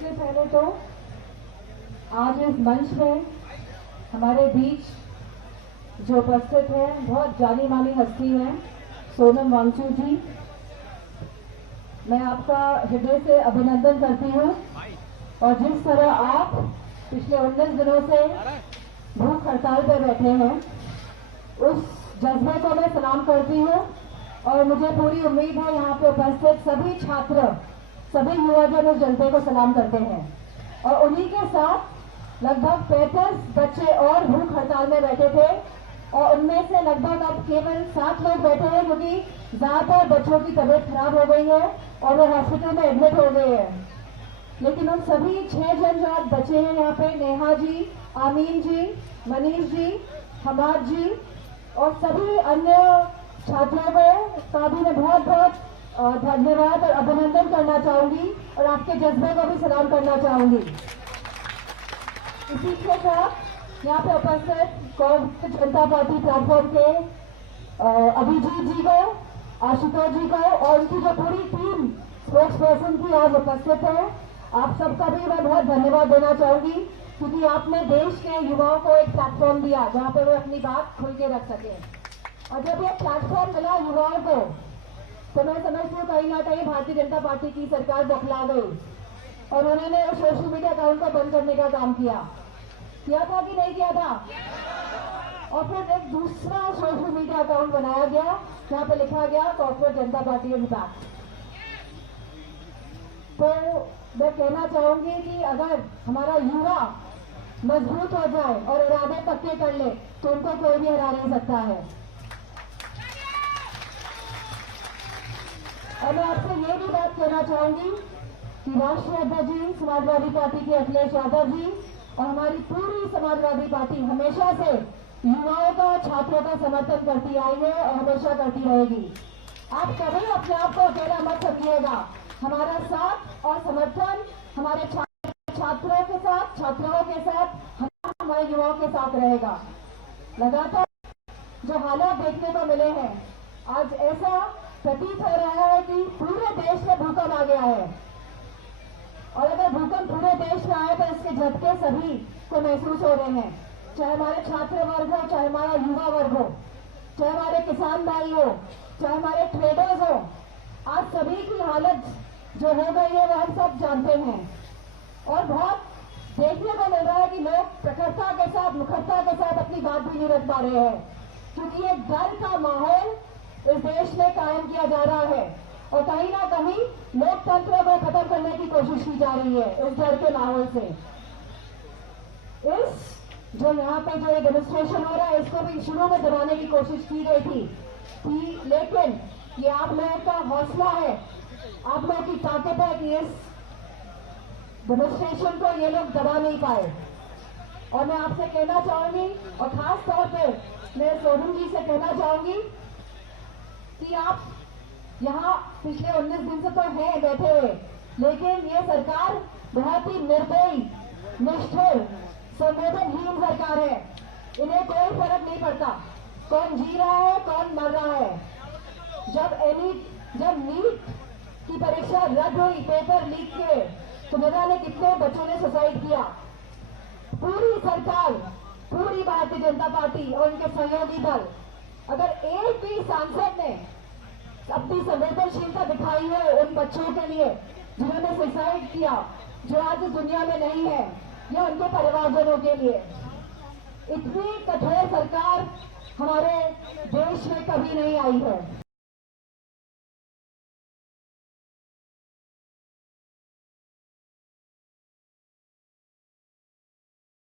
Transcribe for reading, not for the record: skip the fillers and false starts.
सबसे पहले तो आज इस मंच में हमारे बीच जो उपस्थित है बहुत जानी मानी हस्ती है सोनम वांगचुक जी, मैं आपका हृदय से अभिनंदन करती हूँ। और जिस तरह आप पिछले 19 दिनों से भूख हड़ताल पर बैठे हैं, उस जज्बे को मैं सलाम करती हूँ। और मुझे पूरी उम्मीद है यहाँ पे उपस्थित सभी छात्र, सभी युवाजन उस जज्बे को सलाम करते हैं। और उन्हीं के साथ लगभग 35 बच्चे और भूख हड़ताल में बैठे थे, और उनमें से लगभग अब केवल 7 लोग बैठे हैं, क्योंकि ज्यादातर बच्चों की तबीयत खराब हो गई है और वो हॉस्पिटल में एडमिट हो गए हैं। लेकिन उन सभी 6 जन जो आज बचे हैं यहाँ पे, नेहा जी, आमीन जी, मनीष जी, हमाद जी और सभी अन्य छात्रों का भी मैं बहुत बहुत धन्यवाद और अभिनंदन करना चाहूंगी और आपके जज्बे को भी सलाम करना चाहूंगी। इसी के साथ यहाँ पे उपस्थित कांग्रेस जनता पार्टी प्लेटफॉर्म के अभिजीत जी को, आशुतोष जी को और उनकी जो पूरी टीम स्पोर्ट्स पर्सन की आज उपस्थित है, आप सबका भी मैं बहुत धन्यवाद देना चाहूंगी, क्योंकि आपने देश के युवाओं को एक प्लेटफॉर्म दिया जहाँ पे वो अपनी बात खुल के रख सके। और जब ये प्लेटफॉर्म मिला युवाओं को, तो मैं समझती हूँ कहीं ना कहीं भारतीय जनता पार्टी की सरकार बौखला गई और उन्होंने सोशल मीडिया अकाउंट को बंद करने का काम किया था कि नहीं किया था? और फिर एक दूसरा सोशल मीडिया अकाउंट बनाया गया जहाँ पे लिखा गया कांग्रेस जनता पार्टी इज बैक। तो मैं कहना चाहूंगी कि अगर हमारा युवा मजबूत हो जाए और इरादे पक्के कर ले तो उनको कोई भी हरा नहीं सकता है। और मैं आपसे ये भी बात कहना चाहूंगी कि राष्ट्रीय अध्यक्ष जी समाजवादी पार्टी के अखिलेश यादव जी और हमारी पूरी समाजवादी पार्टी हमेशा से युवाओं का, छात्रों का समर्थन करती आई है और हमेशा करती रहेगी। आप कभी अपने आप को अकेला मत समझिएगा। हमारा साथ और समर्थन हमारे छात्रों के साथ, छात्राओं के साथ, हमारे युवाओं के साथ रहेगा। लगातार जो हालात देखने को मिले हैं, आज ऐसा प्रतीत हो रहा है कि पूरे देश में भूकंप आ गया है। और अगर भूकंप पूरे देश में आए तो इसके झटके सभी को महसूस हो रहे हैं, चाहे हमारे छात्र वर्ग हो, चाहे हमारा युवा वर्ग हो, चाहे हमारे किसान भाई हो, चाहे हमारे ट्रेडर्स हो। आज सभी की हालत जो हो गई है वो हम सब जानते हैं। और बहुत देखने को मिल रहा है कि लोग प्रखरता के साथ, मुखरता के साथ अपनी बात भी नहीं रख पा रहे हैं, क्योंकि एक डर का माहौल इस देश में कायम किया जा रहा है और कहीं ना कहीं लोकतंत्र को खत्म करने की कोशिश की जा रही है इस डर के माहौल से। इस जो यहाँ पे जो डेमोन्स्ट्रेशन हो रहा है, इसको भी शुरू में दबाने की कोशिश की गई थी, लेकिन ये आप लोगों का हौसला है, आप लोगों की ताकत है कि इस डेमोन्स्ट्रेशन को ये लोग दबा नहीं पाए। और मैं आपसे कहना चाहूंगी और खास तौर पर मैं सोनम जी से कहना चाहूंगी कि आप यहाँ पिछले 19 दिन से तो हैं बैठे हुए, लेकिन ये सरकार बहुत ही निर्दयी, निष्ठुर, संवेदनहीन सरकार है। इन्हें कोई फर्क नहीं पड़ता कौन जी रहा है, कौन मर रहा है। जब नीट की परीक्षा रद्द हुई, पेपर लीक किए, तो न जाने कितने बच्चों ने सुसाइड किया। पूरी सरकार, पूरी भारतीय जनता पार्टी और उनके सहयोगी दल, अगर एक भी सांसद ने अपनी संवेदनशीलता दिखाई है उन बच्चों के लिए जिन्होंने सुसाइड किया, जो आज दुनिया में नहीं है, या उनके परिवारजनों के लिए, इतनी कठोर सरकार हमारे देश में कभी नहीं आई है।